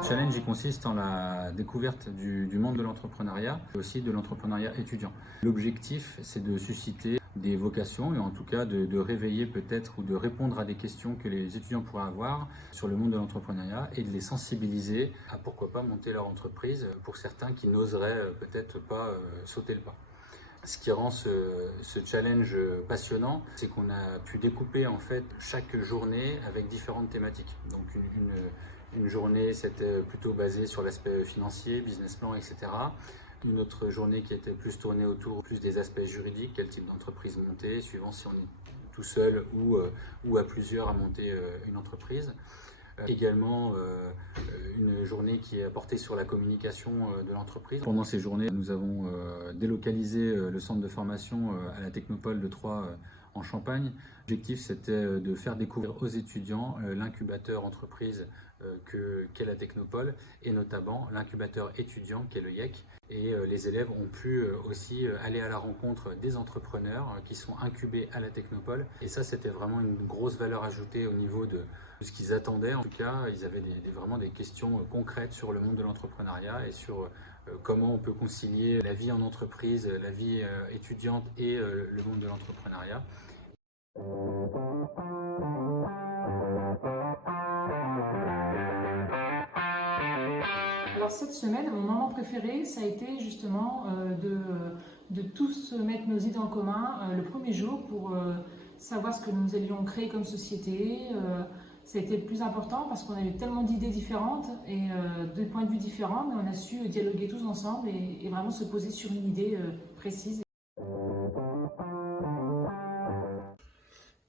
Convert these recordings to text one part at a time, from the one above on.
Le challenge il consiste en la découverte du monde de l'entrepreneuriat et aussi de l'entrepreneuriat étudiant. L'objectif, c'est de susciter des vocations et en tout cas de réveiller peut-être ou de répondre à des questions que les étudiants pourraient avoir sur le monde de l'entrepreneuriat et de les sensibiliser à pourquoi pas monter leur entreprise pour certains qui n'oseraient peut-être pas sauter le pas. Ce qui rend ce challenge passionnant, c'est qu'on a pu découper en fait chaque journée avec différentes thématiques. Donc une journée, c'était plutôt basé sur l'aspect financier, business plan, etc. Une autre journée qui était plus tournée autour plus des aspects juridiques, quel type d'entreprise monter, suivant si on est tout seul ou à plusieurs à monter une entreprise. Également une journée qui est portée sur la communication de l'entreprise. Pendant ces journées, nous avons délocalisé le centre de formation à la Technopole de Troyes en Champagne. L'objectif, c'était de faire découvrir aux étudiants l'incubateur entreprise qu'est la Technopole et notamment l'incubateur étudiant qu'est le IEC. Et les élèves ont pu aussi aller à la rencontre des entrepreneurs qui sont incubés à la Technopole. Et ça, c'était vraiment une grosse valeur ajoutée au niveau de ce qu'ils attendaient. En tout cas, ils avaient vraiment des questions concrètes sur le monde de l'entrepreneuriat et sur comment on peut concilier la vie en entreprise, la vie étudiante et le monde de l'entrepreneuriat. Alors cette semaine, mon moment préféré, ça a été justement de tous mettre nos idées en commun le premier jour pour savoir ce que nous allions créer comme société. Ça a été le plus important parce qu'on a eu tellement d'idées différentes et de points de vue différents, mais on a su dialoguer tous ensemble et vraiment se poser sur une idée précise.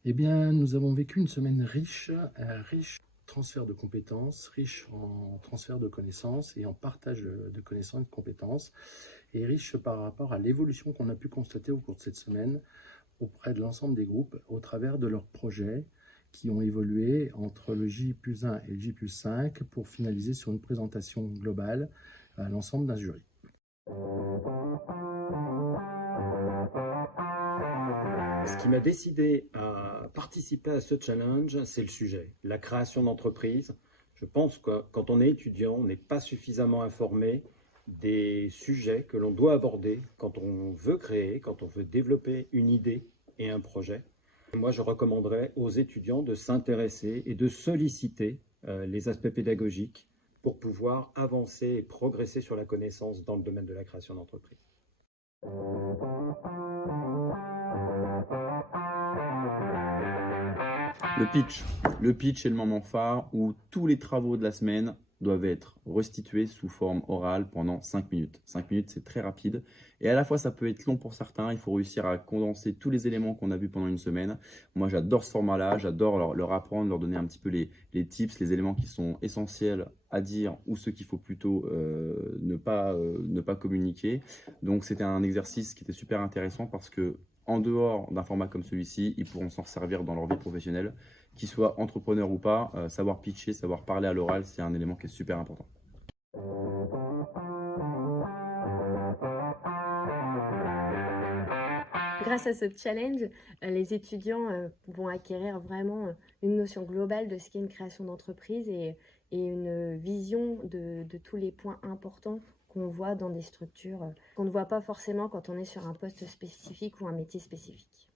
Eh bien, nous avons vécu une semaine riche transfert de compétences, riche en transfert de connaissances et en partage de connaissances et de compétences, et riche par rapport à l'évolution qu'on a pu constater au cours de cette semaine auprès de l'ensemble des groupes au travers de leurs projets qui ont évolué entre le J+1 et le J+5 pour finaliser sur une présentation globale à l'ensemble d'un jury. Ce qui m'a décidé à participer à ce challenge, c'est le sujet, la création d'entreprise. Je pense que quand on est étudiant, on n'est pas suffisamment informé des sujets que l'on doit aborder quand on veut créer, quand on veut développer une idée et un projet. Moi, je recommanderais aux étudiants de s'intéresser et de solliciter les aspects pédagogiques pour pouvoir avancer et progresser sur la connaissance dans le domaine de la création d'entreprise. Le pitch est le moment phare où tous les travaux de la semaine doivent être restitués sous forme orale pendant 5 minutes. 5 minutes, c'est très rapide. Et à la fois, ça peut être long pour certains. Il faut réussir à condenser tous les éléments qu'on a vus pendant une semaine. Moi, j'adore ce format-là. J'adore leur apprendre, leur donner un petit peu les tips, les éléments qui sont essentiels à dire ou ceux qu'il faut plutôt ne pas communiquer. Donc, c'était un exercice qui était super intéressant parce que en dehors d'un format comme celui-ci, ils pourront s'en servir dans leur vie professionnelle, qu'ils soient entrepreneurs ou pas. Savoir pitcher, savoir parler à l'oral, c'est un élément qui est super important. Grâce à ce challenge, les étudiants vont acquérir vraiment une notion globale de ce qu'est une création d'entreprise et une vision de tous les points importants qu'on voit dans des structures qu'on ne voit pas forcément quand on est sur un poste spécifique ou un métier spécifique.